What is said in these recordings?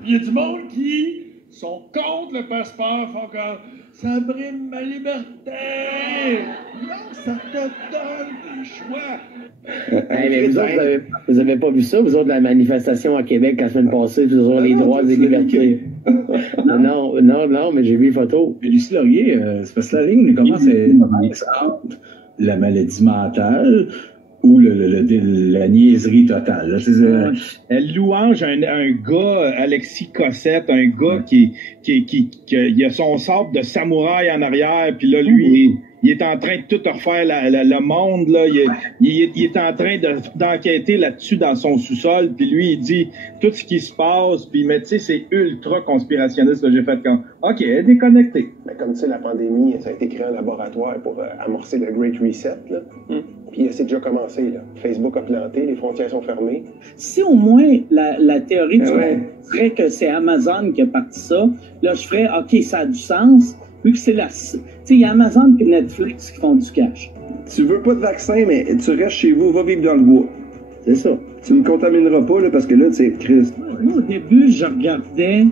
Il y a du monde qui sont contre le passeport, font comme ça brime ma liberté. Non, ça te donne des choix. Hey, mais vous avez pas vu ça, vous autres, la manifestation à Québec la semaine passée sur les droits et libertés? Non, mais j'ai vu les photos. Mais Lucie Laurier, c'est parce que la ligne commence à être entre la maladie mentale ou la niaiserie totale. Là. Elle louange un gars, Alexis Cossette, un gars qui a son sabre de samouraï en arrière, puis là, lui, il est en train de tout refaire le monde, là. Il est en train d'enquêter là-dessus dans son sous-sol, puis lui, il dit tout ce qui se passe, puis mais tu sais, c'est ultra conspirationniste, là. J'ai fait comme, OK, déconnecté. Mais comme tu sais, la pandémie, ça a été créé en laboratoire pour amorcer le Great Reset, là. Puis c'est déjà commencé, là. Facebook a planté, les frontières sont fermées. Si au moins la théorie du monde serait que c'est Amazon qui a parti ça, là, je ferais, OK, ça a du sens, vu que c'est la... Tu sais, il y a Amazon et Netflix qui font du cash. Tu veux pas de vaccin, mais tu restes chez vous, va vivre dans le bois. C'est ça. Tu me contamineras pas, là, parce que là, tu sais, Christ. Moi, au début, je regardais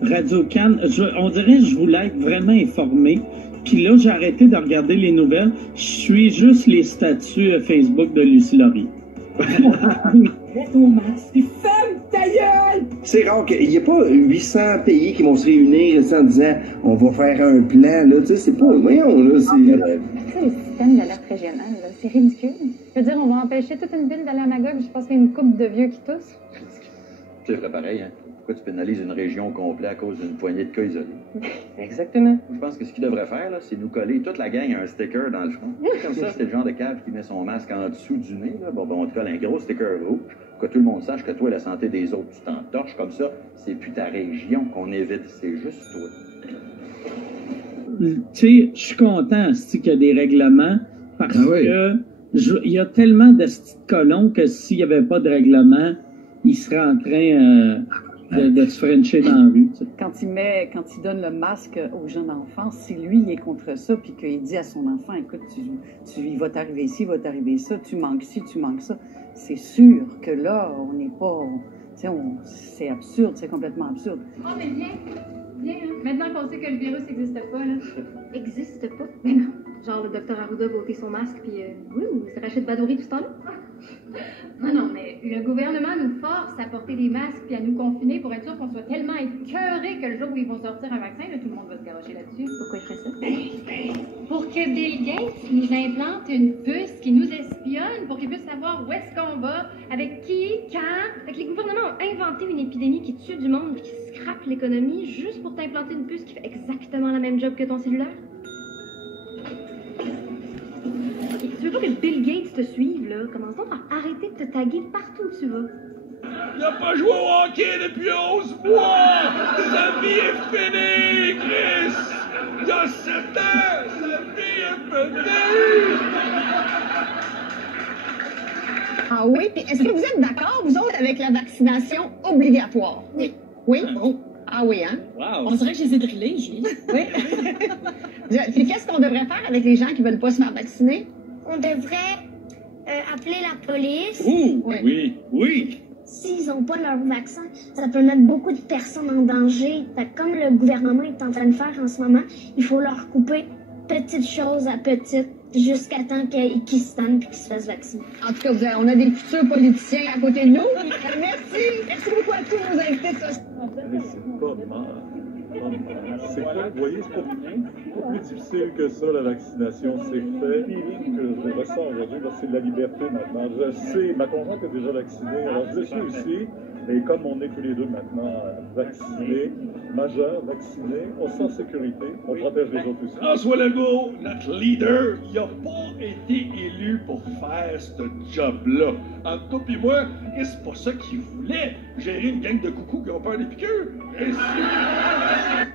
Radio-Can. On dirait que je voulais être vraiment informé. Puis là, j'ai arrêté de regarder les nouvelles. Je suis juste les statuts Facebook de Lucie Laurier. Mets ton masque et ferme ta gueule! C'est rare qu'il n'y ait pas 800 pays qui vont se réunir en disant on va faire un plan, là, tu sais, c'est pas... Voyons, là, c'est... Le système d'alerte régionale, là, c'est ridicule. Je veux dire, on va empêcher toute une ville d'aller à Magog, je pense qu'il y a une couple de vieux qui toussent. Tu ferais pareil, hein? Pourquoi tu pénalises une région complète à cause d'une poignée de cas isolés? Exactement. Je pense que ce qu'il devrait faire, là, c'est nous coller toute la gang à un sticker dans le front. Comme ça, c'est le genre de cave qui met son masque en dessous du nez. Là. Bon, ben, on te colle un gros sticker rouge pour que tout le monde sache que toi et la santé des autres, tu t'entorches comme ça. C'est plus ta région qu'on évite, c'est juste toi. Tu sais, je suis content qu'il y a des règlements parce que il y a tellement de petits colons que s'il n'y avait pas de règlement, ils seraient en train de se frencher dans la rue. Tu sais. Quand il donne le masque aux jeunes enfants, si lui il est contre ça, puis qu'il dit à son enfant, écoute, il va t'arriver ci, il va t'arriver ça, tu manques ci, tu manques ça, c'est sûr que là, on n'est pas... c'est absurde, c'est complètement absurde. Oh, mais viens, hein. Maintenant qu'on sait que le virus n'existe pas, là. Existe pas? Mais non. Genre, le docteur Arruda va ôter son masque, puis c'est Rachid Badouri tout ce temps-là. Non, mais le gouvernement nous force à porter des masques puis à nous confiner pour être sûr qu'on soit tellement écœurés que le jour où ils vont sortir un vaccin, là, tout le monde va se garocher là-dessus. Pourquoi il ferait ça? Pour que Bill Gates nous implante une puce qui nous espionne pour qu'il puisse savoir où est-ce qu'on va, avec qui, quand. Fait que les gouvernements ont inventé une épidémie qui tue du monde et qui scrape l'économie juste pour t'implanter une puce qui fait exactement la même job que ton cellulaire. Tu veux pas que Bill Gates te suive, là? Commençons par arrêter de te taguer partout où tu vas. Il a pas joué au hockey depuis 11 mois! Sa vie est finie, Chris! Il y a 7 ans! Sa vie est finie! Ah oui? Puis est-ce que vous êtes d'accord, vous autres, avec la vaccination obligatoire? Oui. Oui? Oh. Ah oui, hein? Wow. On dirait que je les ai drillés, Julie. Oui. Puis qu'est-ce qu'on devrait faire avec les gens qui veulent pas se faire vacciner? On devrait appeler la police. Oui. S'ils n'ont pas leur vaccin, ça peut mettre beaucoup de personnes en danger. Fait que comme le gouvernement est en train de faire en ce moment, il faut leur couper petite chose à petite jusqu'à temps qu'ils se tannent et qu'ils se fassent vacciner. En tout cas, on a des futurs politiciens à côté de nous. Merci. Merci beaucoup à tous nos invités de ce c'est pas mal. C'est quoi, vous voyez, c'est pas plus difficile que ça, la vaccination. C'est fait. Que je ressens aujourd'hui, c'est de la liberté maintenant. Je sais, ma conjointe est déjà vaccinée, alors je le suis aussi. Et comme on est tous les deux maintenant vaccinés, majeurs, vaccinés, on se sent en sécurité, on protège les autres aussi. François Legault, notre leader, il n'a pas été élu pour faire ce job-là. Entre toi et moi, c'est pas ça qu'il voulait, gérer une gang de coucous qui ont peur des piqûres.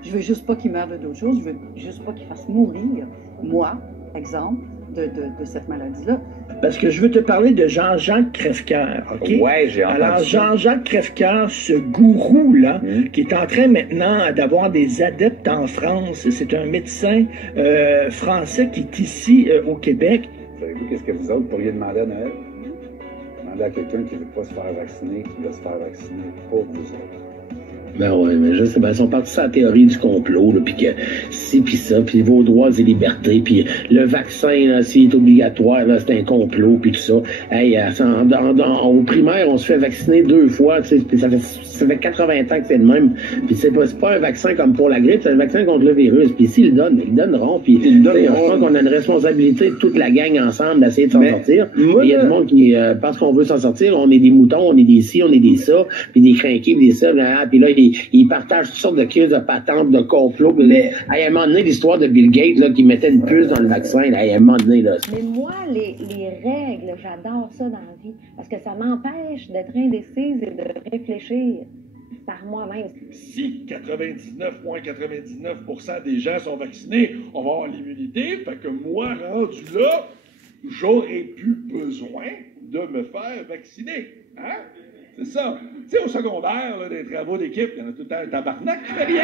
Je veux juste pas qu'il meure de d'autres choses, je veux juste pas qu'il fasse mourir, moi, exemple, de cette maladie-là. Parce que je veux te parler de Jean-Jacques Crèvecœur, OK? Ouais, j'ai entendu. Alors, Jean-Jacques Crèvecœur, ce gourou-là, qui est en train maintenant d'avoir des adeptes en France, c'est un médecin français qui est ici au Québec. Savez-vous qu'est-ce que vous autres pourriez demander à Noël? Demander à quelqu'un qui ne veut pas se faire vacciner, qui veut se faire vacciner pour vous autres. Ben oui, mais je sais, ben, ils sont partis sur la théorie du complot, là, puis que ci, puis ça, puis vos droits et libertés, puis le vaccin, là, s'il est obligatoire, là, c'est un complot, puis tout ça. Hey, au primaire, on se fait vacciner 2 fois, tu sais, puis ça fait 80 ans que c'est le même. Puis c'est pas un vaccin comme pour la grippe, c'est un vaccin contre le virus. Puis s'ils le donnent, ils le donneront. Puis je pense qu'on a une responsabilité de toute la gang ensemble d'essayer de s'en sortir. Il y a du monde qui, parce qu'on veut s'en sortir, on est des moutons, on est des ci, on est des ça, puis des crinqués, puis des ça, puis là, ils partagent toutes sortes de crises de patentes, de complots. Mais à un moment donné, l'histoire de Bill Gates, là, qui mettait une puce dans le vaccin, là, à un moment donné, là. Mais moi, les règles, j'adore ça dans la vie, parce que ça m'empêche d'être indécise et de réfléchir par moi-même. Si 99,99% des gens sont vaccinés, on va avoir l'immunité, fait que moi, rendu là, j'aurais plus besoin de me faire vacciner. Hein? C'est ça. Tu sais, au secondaire, là, des travaux d'équipe, il y en a tout le temps un tabarnak qui fait bien.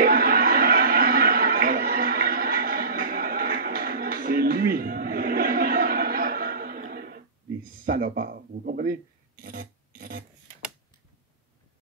Voilà. C'est lui. Des salopards, vous comprenez?